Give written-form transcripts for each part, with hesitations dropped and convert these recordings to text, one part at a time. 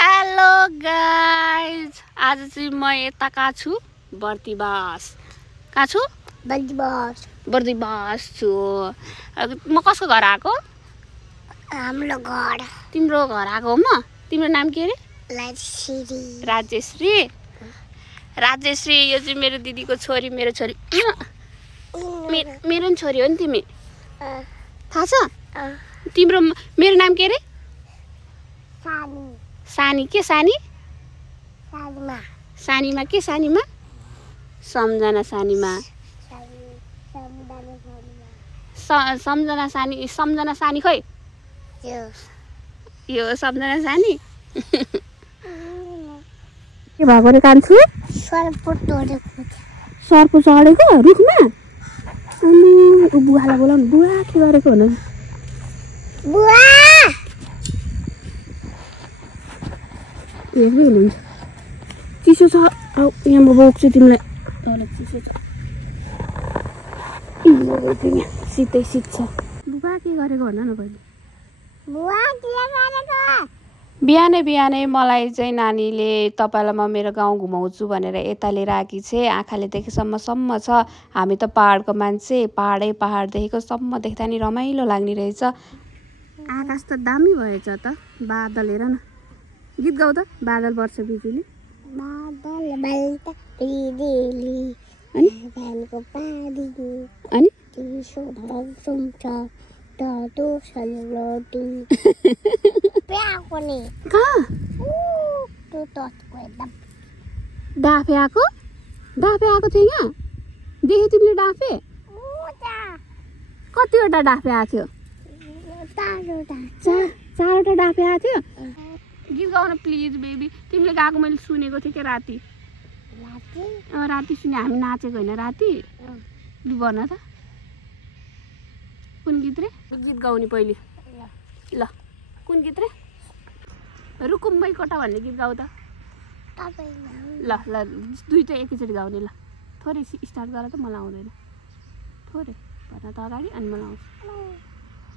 Hello guys, आज चाहिँ म यता कहाँ छु? बर्दिवास। कहाँ छु? बर्दिवास छु। म कसको घर आएको? हाम्रो घर। तिम्रो घर आएको हो म? तिम्रो नाम के अरे? राजेश्री। राजेश्री, यो चाहिँ मेरो दिदीको छोरी, मेरो छोरी। मेरो नि छोरी हो नि तिमी? थाहा छ? तिम्रो मेरो नाम के अरे? सानी। के सानी? सानीमा के? सानीमा सम्झना। सानीमा सम्झना सानी। सम्झना सानी खै? यो सम्झना सानी। के भएको रे कान्छु? सर्प चढेको रुखमा? बुवालाई बोलाउनु। बुवा के गरेको हुनु? बुवा हेर्दै हुनुहुन्छ। चिसो छ। यहाँ म बोक्छु तिमीलाई। तल चिसो छ। शीतै शीत छ। बुबा के गरेको भन न पहिले। बिहानै मलाई चाहिँ नानीले तपाईँलाई म मेरो गाउँ घुमाउँछु भनेर यता लिएर आएकी छे। आँखाले देखेसम्म छ। हामी त पहाडको मान्छे, पहाड देखेको सम्म देख्दा नि रमाइलो लाग्ने रहेछ। आकाश त दामी भएछ त। बादल हेर न। गीत गाउ त। बादल पर्छ बिजुली। अनि डाँफे आएको थियो यहाँ? देखे तिमीले डाँफे? कतिवटा डाँफे आएको थियो? 4वटा डाँफे आएको थियो। गीत गाउन प्लिज बेबी। तिमीले गाएको मैले सुनेको थिएँ क्या राति। राति सुने। हामी नाचेको होइन राति। भन त कुन गीत रे? गीत गाउने पहिले। ल कुन गीत रे? रुकुम्बै कोटा भन्ने गीत गाउ त। ल दुईटा एकैचोटि गाउने। ल थोरै स्टार्ट गर त। मलाई आउँदैन। थोरै भन त अगाडि, अनि मलाई आउँछ।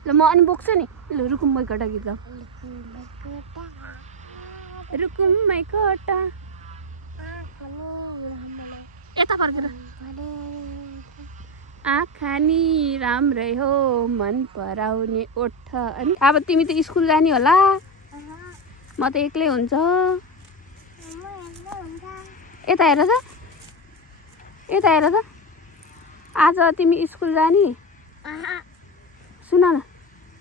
ल म अनि बोक्छु नि। ल रुकुम्बै कोटा गीत गाउ। रुकुम्बै कोटा यता फर्केर। आँखा नि राम्रै हो, मन पराउने ओठ। अनि अब तिमी त स्कुल जाने होला। म त एक्लै हुन्छ। यता हेर त। आज तिमी स्कुल जाने? सुन न,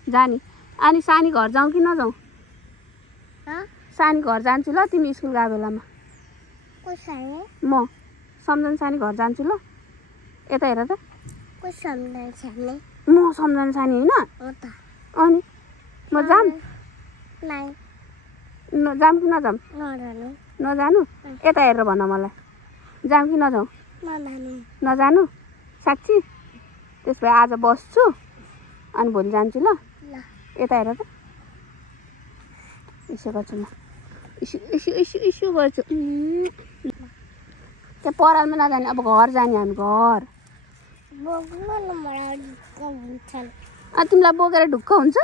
जाने। अनि सानी घर जाउँ कि नजाउँ? सानी घर जान्छु ल तिमी स्कुल गएको बेलामा। म सम्झना सानी घर जान्छु ल। यता हेर त। म सम्झना सानी होइन? अनि म जाम कि नजाम? नजानु? यता हेरेर भन मलाई। जाम कि नजाउँ? नजानु? साँच्ची? त्यसो भए आज बस्छु अनि भोलि जान्छु ल। यता हेर त। यसो गर्छु म। यसो गर्छु। त्यो परालमा नजाने। अब घर जाने हामी। घर तिमीलाई बोकेर ढुक्क हुन्छ?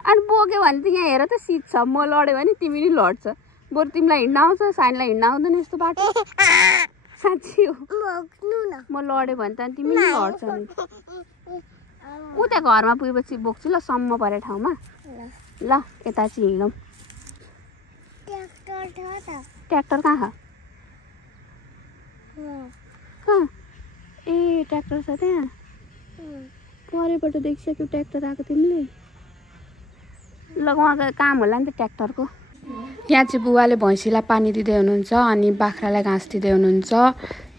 अनि बोक्यो भने त यहाँ हेर त शीत छ। म लड्यो भने तिमी नि लड्छ। बरु तिमीलाई हिँड्न आउँछ, सानीलाई हिँड्न आउँदैन यस्तो बाटो। साँच्ची हो। म लड्यो भने त तिमी नि लड्छ। उता घरमा पुगेपछि बोक्छु ल। सम्म परे ठाउँमा। ल यता चाहिँ हिँडौँ। ट्र्याक्टर कहाँ छ? कहाँ? ए ट्र्याक्टर छ त्यहाँ। परेबाट देखिसक्यो ट्र्याक्टर आएको तिमीले। ल उहाँ काम होला नि त ट्र्याक्टरको। यहाँ चाहिँ बुवाले भैँसीलाई पानी दिँदै हुनुहुन्छ अनि बाख्रालाई घाँस दिँदै हुनुहुन्छ।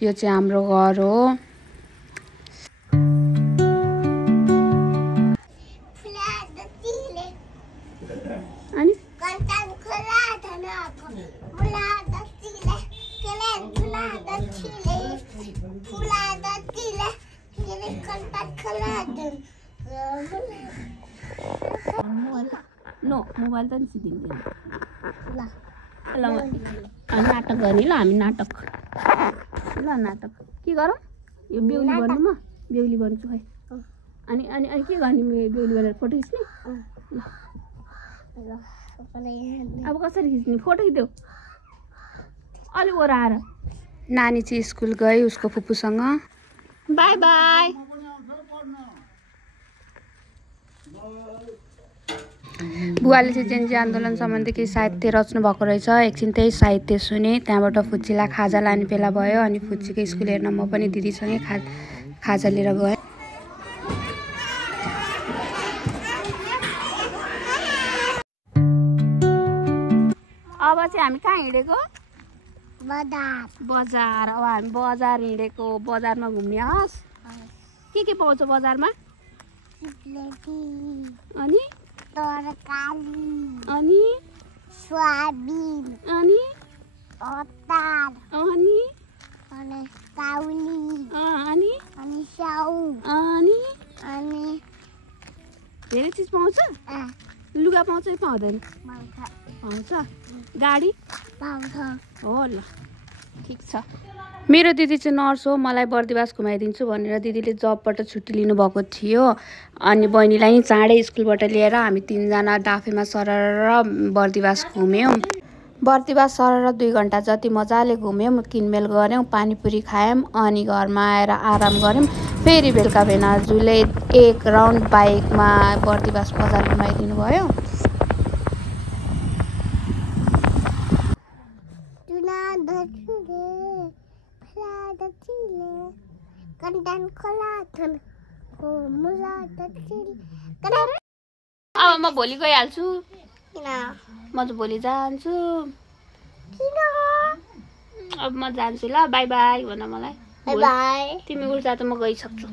यो चाहिँ हाम्रो घर हो। अनि नो मोबाइल त निस्किदिनु। ल नाटक गर्ने ल हामी। नाटक ल नाटक के गरौँ? यो बेहुली बन्नु। म बेहुली बन्छु खै। अनि अनि अनि के गर्ने? बेहुली बनेर फोटो खिच्ने। अब कसरी खिच्ने फोटो खिच्देऊ अलि ओराएर नानी चाहिँ स्कुल गई उसको फुपूसँग बाई बाई बुवाले चाहिँ जेन्जी आन्दोलन सम्बन्धी केही साहित्य रच्नु भएको रहेछ एकछिन त्यही साहित्य सुने त्यहाँबाट फुच्चीलाई खाजा लाने बेला भयो अनि फुच्चीको स्कुल हेर्न म पनि दिदीसँगै खाजा लिएर गएँ अब चाहिँ हामी कहाँ हिँडेको बजार अब हामी बजार हिँडेको बजारमा घुम्ने हस् के पाउँछ बजारमा अनि अनि सोयाबिन अनि अचार अनि काउली अनि स्याउ अनि धेरै चिज पाउँछ लुगा पाउँछ कि पाउँदैन पाउँछ गाडी पाउँछ हो ल ठिक छ मेरो दिदी चाहिँ नर्स हो मलाई बर्दिवास घुमाइदिन्छु भनेर दिदीले जबबाट छुट्टी लिनुभएको थियो अनि बहिनीलाई चाँडै स्कुलबाट लिएर हामी तीनजना डाफेमा सरर बर्दिवास घुम्यौँ बर्दिवास सरर 2 घन्टा जति मजाले घुम्यौँ किनमेल गऱ्यौँ पानीपुरी खायौँ अनि घरमा आएर आराम गऱ्यौँ फेरि बेलुका भेनाजुले 1 राउन्ड बाइकमा बर्दिवास बजार घुमाइदिनु भयो अब म भोलि गइहाल्छु म चाहिँ भोलि जान्छु अब म जान्छु ल बाई बाई भन मलाई बाई तिमी उल्टा त म गइसक्छु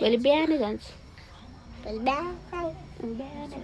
भोलि बिहानै जान्छु बिहानै